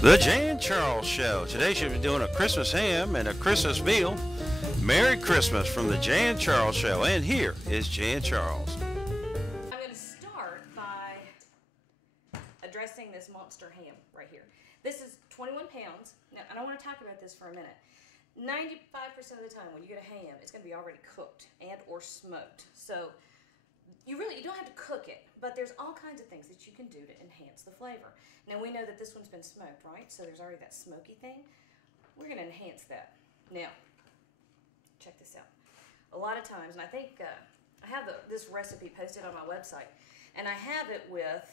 The Jay and Charles Show. Today she'll be doing a Christmas ham and a Christmas meal. Merry Christmas from the Jay and Charles Show. And here is Jay and Charles. I'm going to start by addressing this monster ham right here. This is 21 pounds. Now, I don't want to talk about this for a minute. 95% of the time when you get a ham, it's going to be already cooked and or smoked. So you don't have to cook it, but there's all kinds of things that you can do to enhance the flavor. Now we know that this one's been smoked, right? So there's already that smoky thing. We're going to enhance that. Now, check this out. A lot of times, and I think I have this recipe posted on my website, and I have it with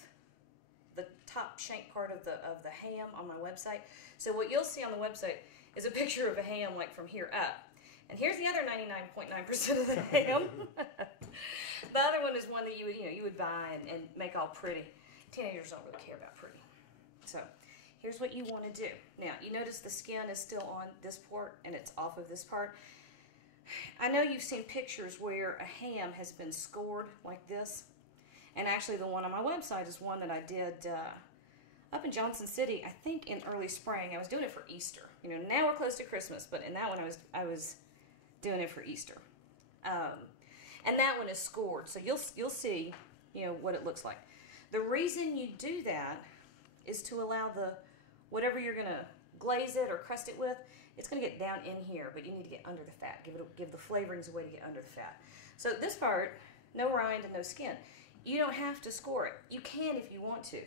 the top shank part of the ham on my website. So what you'll see on the website is a picture of a ham like from here up. And here's the other 99.9% of the ham. The other one is one that you would buy and make all pretty. Teenagers don't really care about pretty. So here's what you want to do. Now, you notice the skin is still on this part and it's off of this part. I know you've seen pictures where a ham has been scored like this. And actually the one on my website is one that I did up in Johnson City, I think in early spring. I was doing it for Easter. You know, now we're close to Christmas, but in that one I was doing it for Easter. And that one is scored, so you'll see, what it looks like. The reason you do that is to allow whatever you're gonna glaze it or crust it with, it's gonna get down in here, but you need to get under the fat. Give the flavorings a way to get under the fat. So this part, no rind and no skin. You don't have to score it. You can if you want to.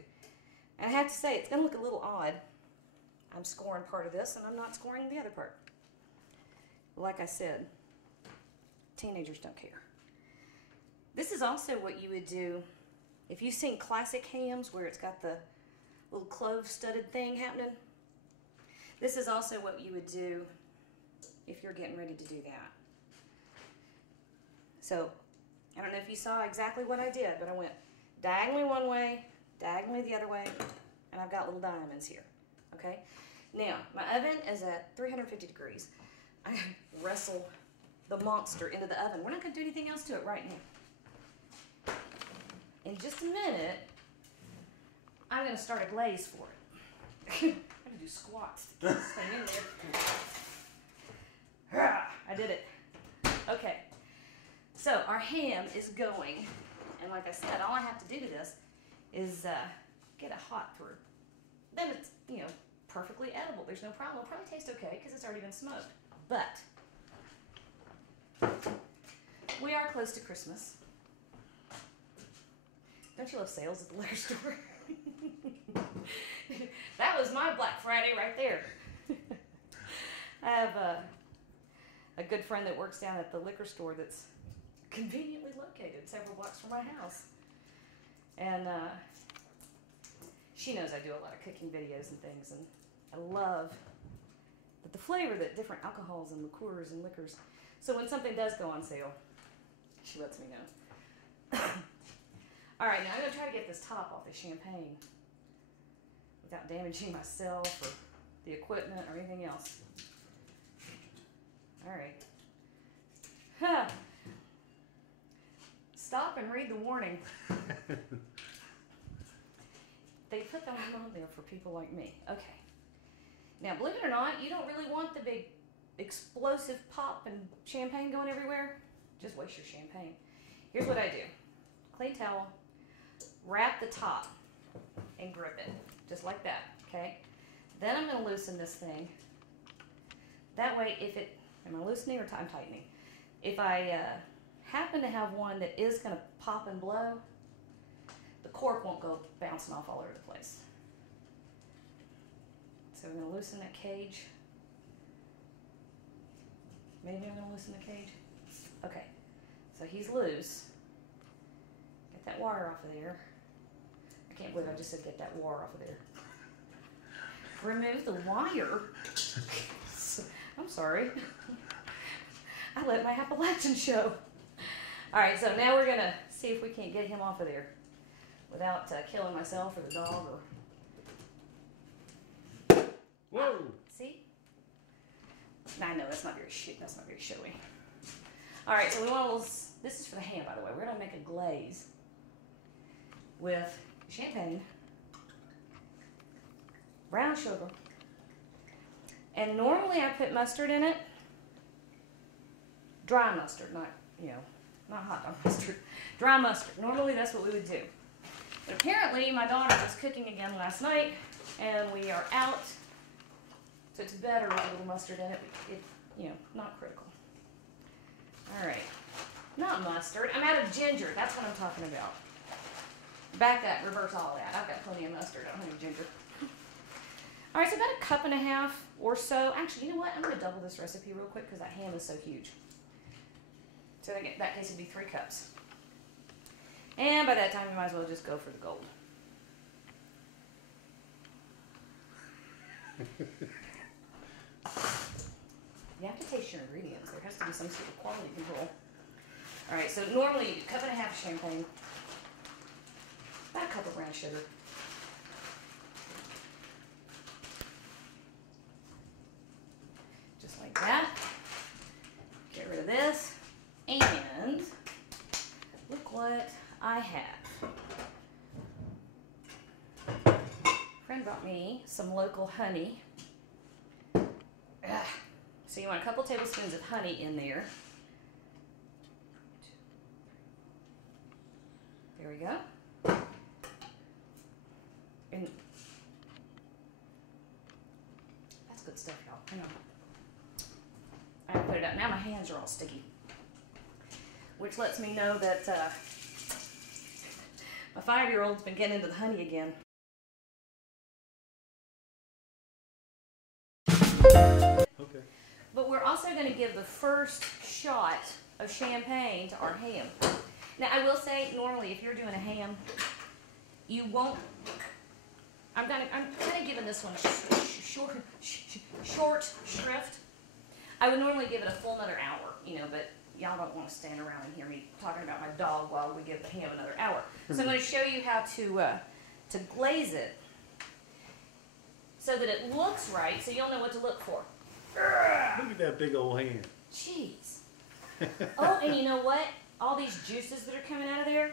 And I have to say, it's gonna look a little odd. I'm scoring part of this and I'm not scoring the other part. Like I said, teenagers don't care. This is also what you would do if you've seen classic hams where it's got the little clove studded thing happening. This is also what you would do if you're getting ready to do that. So, I don't know if you saw exactly what I did, but I went diagonally one way, diagonally the other way, and I've got little diamonds here, okay? Now, my oven is at 350 degrees. I wrestle the monster into the oven. We're not going to do anything else to it right now. In just a minute, I'm going to start a glaze for it. I'm going to do squats to get this thing in there. I did it. Okay. So our ham is going, and like I said, all I have to do to this is get a hot through. Then it's, perfectly edible. There's no problem. It'll probably taste okay because it's already been smoked. But we are close to Christmas. Don't you love sales at the liquor store? That was my Black Friday right there. I have a good friend that works down at the liquor store that's conveniently located several blocks from my house. And she knows I do a lot of cooking videos and things, and I love the flavor that different alcohols and liqueurs and liquors. So when something does go on sale, she lets me know. All right, now I'm going to try to get this top off the champagne without damaging myself or the equipment or anything else. All right. Huh. Stop and read the warning. They put that on there for people like me. Okay. Now, believe it or not, you don't really want the big explosive pop and champagne going everywhere. Just waste your champagne. Here's what I do. Clean towel, wrap the top, and grip it. Just like that, okay? Then I'm going to loosen this thing. That way, am I loosening or I'm tightening? If I happen to have one that is going to pop and blow, the cork won't go bouncing off all over the place. So we're going to loosen that cage. Maybe I'm going to loosen the cage. Okay, so he's loose. Get that wire off of there. I can't believe I just said get that wire off of there. Remove the wire? I'm sorry. I let my Appalachian show. All right, so now we're going to see if we can't get him off of there without killing myself or the dog or... Whoa! See? I know that's not very showy. All right, so we want a little. This is for the ham, by the way. We're gonna make a glaze with champagne brown sugar. And normally I put mustard in it. Dry mustard, not, not hot dog mustard. Dry mustard. Normally that's what we would do. But apparently my daughter was cooking again last night and we are out. So it's better with a little mustard in it. Not critical. All right. Not mustard. I'm out of ginger. That's what I'm talking about. Back up. Reverse all that. I've got plenty of mustard. I don't have ginger. All right, so about 1.5 cups or so. Actually, you know what? I'm going to double this recipe real quick because that ham is so huge. So in that case, it'd be 3 cups. And by that time, you might as well just go for the gold. You have to taste your ingredients. There has to be some sort of quality control. All right, so normally you do 1.5 cups of champagne, about 1 cup of brown sugar, just like that. Get rid of this, and look what I have. A friend brought me some local honey. So you want a couple tablespoons of honey in there. There we go. And that's good stuff, y'all. Hang on. I put it up. Now my hands are all sticky, which lets me know that my 5-year-old's been getting into the honey again. Okay. But we're also going to give the first shot of champagne to our ham. Now, I will say, normally, if you're doing a ham, you won't. I'm kind of giving this one short shrift. I would normally give it a full another hour, but y'all don't want to stand around and hear me talking about my dog while we give the ham another hour. So I'm going to show you how to glaze it so that it looks right, so you'll know what to look for. Look at that big old hand. Jeez. Oh, and you know what? All these juices that are coming out of there,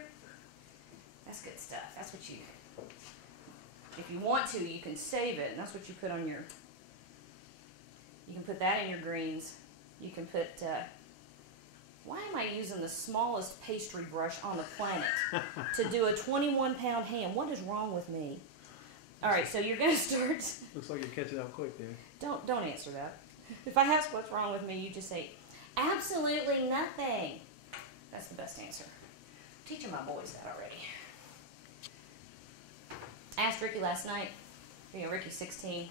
that's good stuff. That's what you, if you want to, you can save it. And that's what you put on your, you can put that in your greens. You can put, why am I using the smallest pastry brush on the planet to do a 21-pound ham? What is wrong with me? All right, so you're going to start. Looks like you're catching up quick there. Don't answer that. If I ask what's wrong with me, you just say, absolutely nothing. That's the best answer. I'm teaching my boys that already. I asked Ricky last night. Ricky's 16.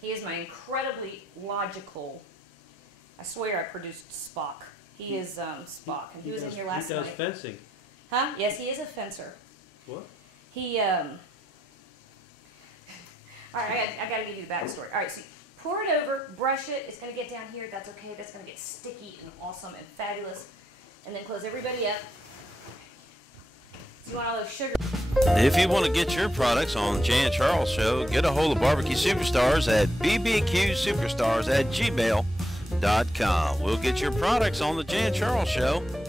He is my incredibly logical, I swear I produced Spock. He is Spock, and he was in here last night. He does fencing. Huh? Yes, he is a fencer. What? He, all right, I got to give you the backstory. All right, so pour it over, brush it. It's going to get down here. That's okay. That's going to get sticky and awesome and fabulous. And then close everybody up. So you want all those sugar. If you want to get your products on the Jay and Charles Show, get a hold of Barbecue Superstars at bbqsuperstars@gmail.com. We'll get your products on the Jay and Charles Show. Before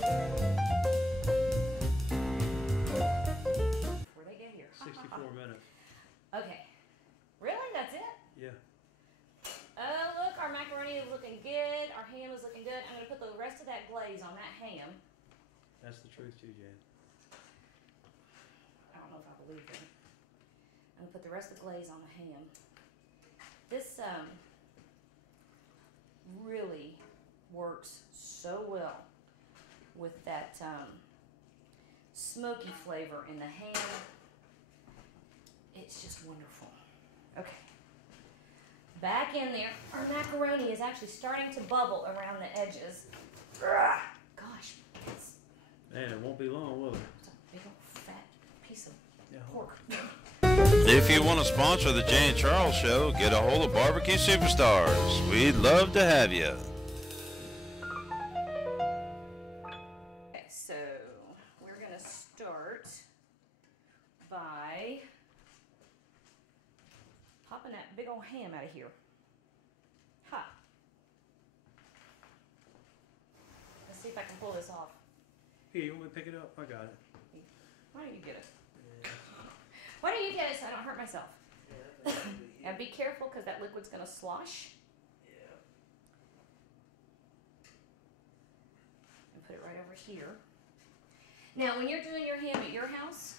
they get here. 64 minutes. Okay. Really? That's it? Yeah. Oh, look, our macaroni is looking good. Our ham is looking good. I'm going to put the rest of that glaze on that ham. That's the truth too, Jan. I don't know if I believe it. I'm going to put the rest of the glaze on the ham. This really works so well with that smoky flavor in the ham. It's just wonderful. Okay. Back in there. Our macaroni is actually starting to bubble around the edges. Gosh, Man, it won't be long, will it? it's a big old fat piece of Yeah. pork. If you want to sponsor the Jay and Charles Show, get a hold of Barbecue Superstars. We'd love to have you. Okay, so we're going to start by popping that big old ham out of here. Ha! Let's see if I can pull this off. Here, you want me to pick it up? I got it. Why don't you get it? Why don't you get it so I don't hurt myself? Yeah, And be careful because that liquid's going to slosh. Yeah. And put it right over here. Now, when you're doing your ham at your house,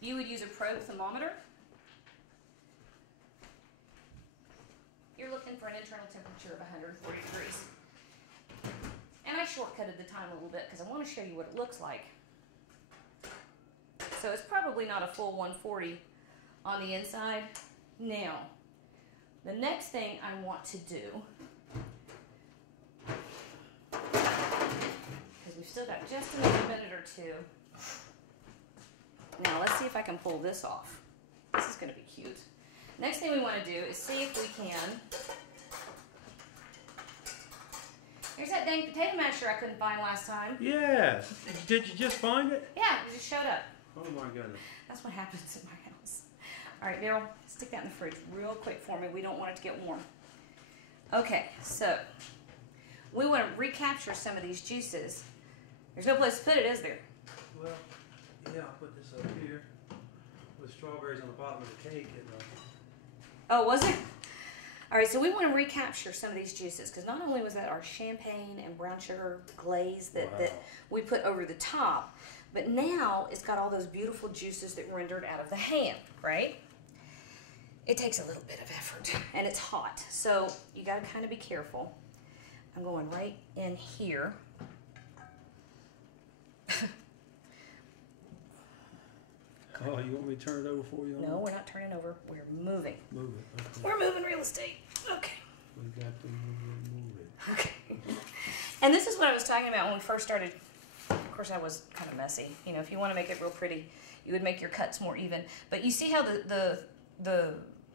you would use a probe thermometer. You're looking for an internal temperature of 140 degrees. And I shortcutted the time a little bit because I want to show you what it looks like. So it's probably not a full 140 on the inside. Now, the next thing I want to do, because we've still got just another minute or two. Now, let's see if I can pull this off. This is going to be cute. Next thing we want to do is see if we can. There's that dang potato masher I couldn't find last time. Yeah. Did you just find it? Yeah, it just showed up. Oh my goodness. That's what happens in my house. All right, Daryl, stick that in the fridge real quick for me. We don't want it to get warm. Okay, so we want to recapture some of these juices. There's no place to put it, is there? Well, yeah, I'll put this up here with strawberries on the bottom of the cake. And, Oh, was it? All right, so we want to recapture some of these juices because not only was that our champagne and brown sugar glaze that we put over the top, but now it's got all those beautiful juices that rendered out of the ham, right? It takes a little bit of effort, and it's hot, so you got to kind of be careful. I'm going right in here. oh, you want me to turn it over for you? No, we're not turning over. We're moving. Move it. Okay. We're moving real estate. Okay. We got to move it. Okay. And this is what I was talking about when we first started. Of course, I was kind of messy. You know, if you want to make it real pretty, you would make your cuts more even. But you see how the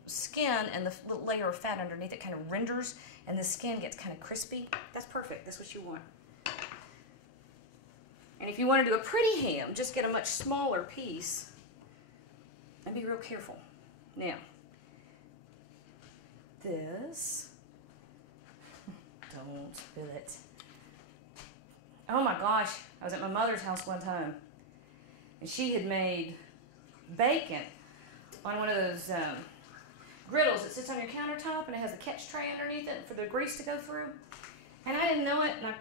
skin and the little layer of fat underneath it kind of renders, and the skin gets kind of crispy? That's perfect. That's what you want. And if you want to do a pretty ham, just get a much smaller piece and be real careful. Now, this, don't spill it. Oh my gosh, I was at my mother's house one time, and she had made bacon on one of those griddles that sits on your countertop, and it has a catch tray underneath it for the grease to go through. And I didn't know it, and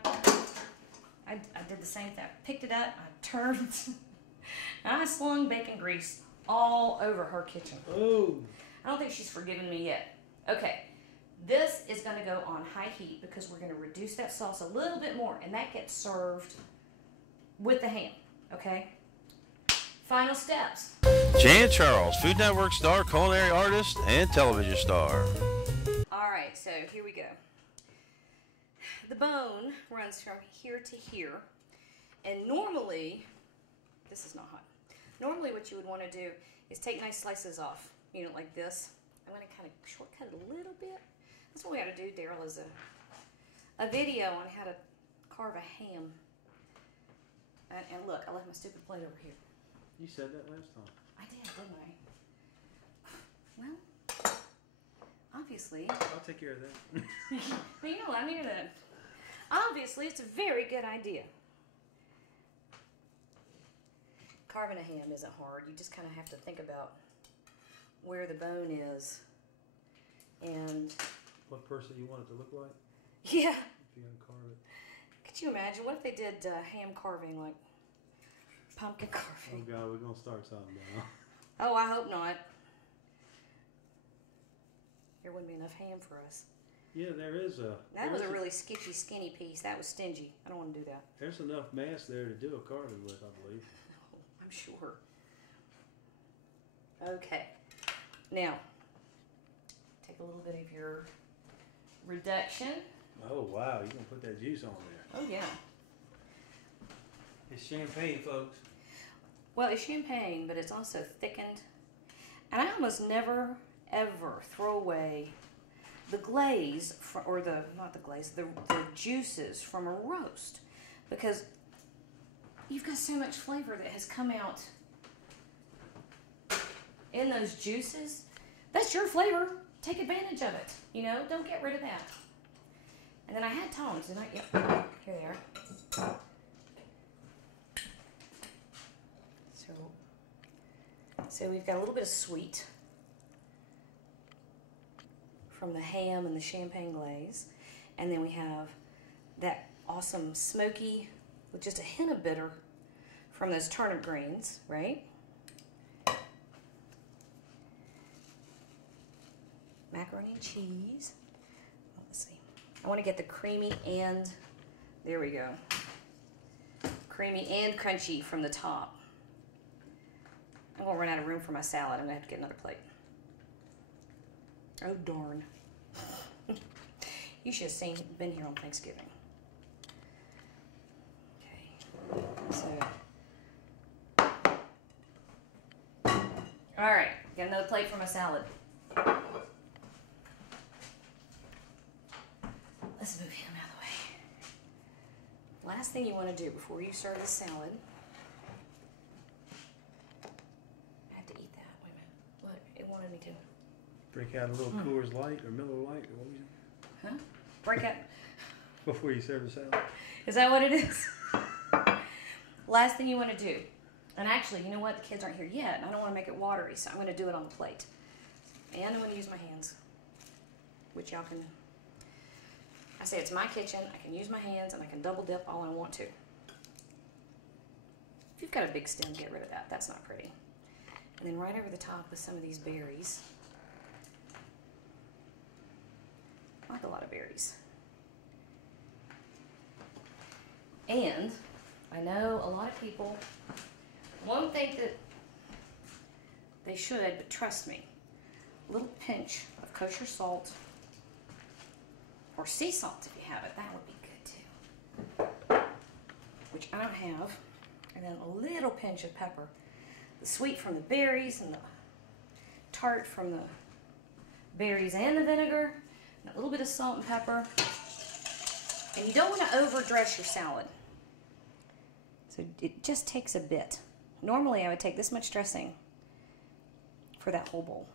I did the same thing. I picked it up, I turned, and I slung bacon grease all over her kitchen. Oh. I don't think she's forgiven me yet. Okay, this is going to go on high heat because we're going to reduce that sauce a little bit more, and that gets served with the ham, okay? Final steps. Jan Charles, Food Network star, culinary artist, and television star. All right, so here we go. The bone runs from here to here, and normally, this is not hot. Normally what you would want to do is take nice slices off, you know, like this. I'm going to kind of shortcut it a little bit. That's what we ought to do, Daryl, is a video on how to carve a ham. And look, I left my stupid plate over here. You said that last time. I did, didn't I? Well, obviously. I'll take care of that. But you know what, I'm here to... Obviously, it's a very good idea. Carving a ham isn't hard. You just kind of have to think about where the bone is and... What person you want it to look like? Yeah. If you're going to carve it. Could you imagine? What if they did ham carving, like pumpkin carving? Oh, God, we're going to start something now. Oh, I hope not. There wouldn't be enough ham for us. Yeah, there is a... That was a really sketchy, skinny piece. That was stingy. I don't want to do that. There's enough mass there to do a carving with, I believe. Oh, I'm sure. Okay. Now, take a little bit of your reduction. Oh, wow, you're going to put that juice on there. Oh, yeah. It's champagne, folks. Well, it's champagne, but it's also thickened. And I almost never, ever throw away the glaze, not the glaze, the juices from a roast. Because you've got so much flavor that has come out in those juices. That's your flavor. Take advantage of it. You know, don't get rid of that. And then I had tongs, and yep, here they are. So we've got a little bit of sweet. from the ham and the champagne glaze. And then we have that awesome smoky with just a hint of bitter from those turnip greens, right? Macaroni and cheese. Let's see. I want to get the creamy and, there we go. Creamy and crunchy from the top. I'm going to run out of room for my salad. I'm going to have to get another plate. Oh, darn. You should have been here on Thanksgiving. Okay. So. All right. Got another plate for my salad. Let's move him out of the way. Last thing you want to do before you serve the salad. I have to eat that. Wait a minute. What? It wanted me to. Break out a little Coors Light or Miller Light or what was it? Huh? Break out. Before you serve the salad. Is that what it is? Last thing you want to do. And actually, you know what? The kids aren't here yet. I don't want to make it watery, so I'm going to do it on the plate. And I'm going to use my hands. Which y'all can... I say it's my kitchen. I can use my hands, and I can double dip all I want to. If you've got a big stem, get rid of that. That's not pretty. And then right over the top with some of these berries. I like a lot of berries. And I know a lot of people won't think that they should, but trust me, a little pinch of kosher salt or sea salt if you have it, that would be good too. Which I don't have. And then a little pinch of pepper. The sweet from the berries and the tart from the berries and the vinegar. And a little bit of salt and pepper. And you don't want to overdress your salad. So it just takes a bit. Normally I would take this much dressing for that whole bowl.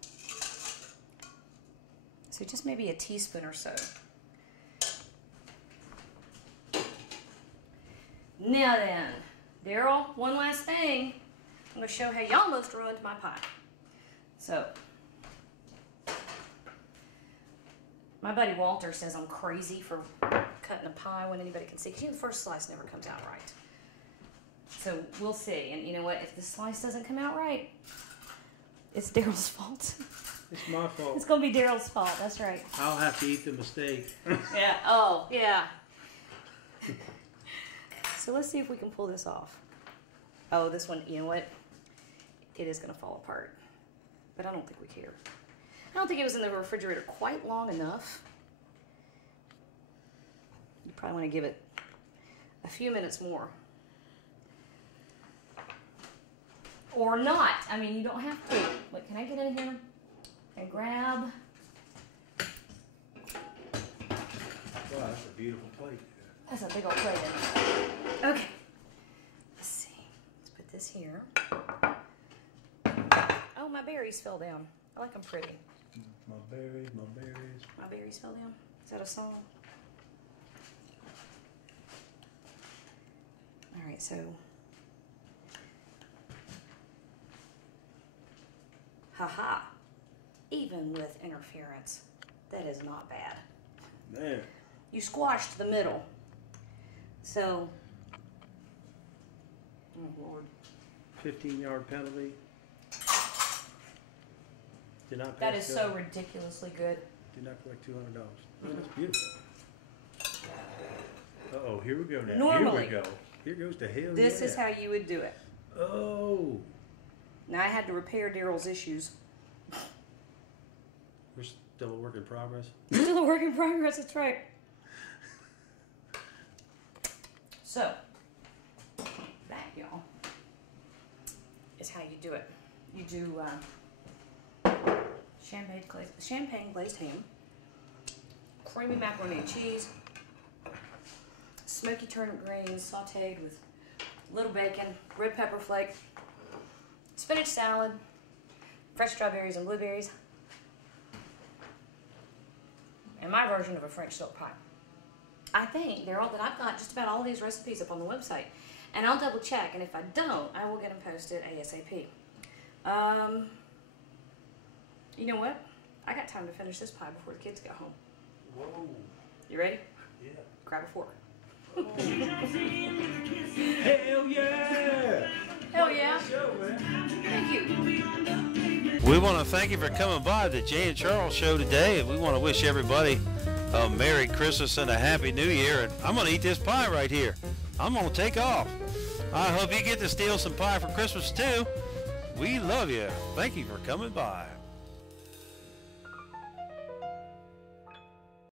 So just maybe a teaspoon or so. Now then, Daryl, one last thing. I'm going to show how you almost ruined my pie. So, my buddy Walter says I'm crazy for cutting a pie when anybody can see, because the first slice never comes out right. So we'll see. And you know what? If the slice doesn't come out right, it's Daryl's fault. It's my fault. It's going to be Daryl's fault. That's right. I'll have to eat the mistake. Yeah. Oh, yeah. So let's see if we can pull this off. Oh, this one, you know what? It is going to fall apart. But I don't think we care. I don't think it was in the refrigerator quite long enough. You probably want to give it a few minutes more. Or not. I mean, you don't have to. But can I get in here and grab? Wow, that's a beautiful plate. That's a big old plate. Okay. Let's see. Let's put this here. Oh, my berries fell down. I like them pretty. My berries, my berries. My berries fell down. Is that a song? All right, so. Haha. Even with interference, that is not bad. Man. You squashed the middle. So, oh Lord. 15-yard penalty. Did not That pass is go. so ridiculously good. Did not collect $200. That's beautiful. Uh-oh, here we go now. Normally, here we go. Here goes the hell. This is how you would do it. Oh. Now I had to repair Daryl's issues. We're still a work in progress. Still a work in progress, that's right. So, that, y'all, is how you do it. You do champagne glazed ham, creamy macaroni and cheese, smoky turnip greens sauteed with little bacon, red pepper flake, spinach salad, fresh strawberries and blueberries, and my version of a French silk pie. I think, Daryl, that I've got just about all these recipes up on the website. And I'll double check, and if I don't, I will get them posted ASAP. You know what? I got time to finish this pie before the kids go home. Whoa. You ready? Yeah. Grab a fork. Hell yeah! Hell yeah. Show, man. Thank you. We want to thank you for coming by the Jay and Charles show today, and we want to wish everybody a Merry Christmas and a Happy New Year. And I'm going to eat this pie right here. I'm going to take off. I hope you get to steal some pie for Christmas too. We love you. Thank you for coming by.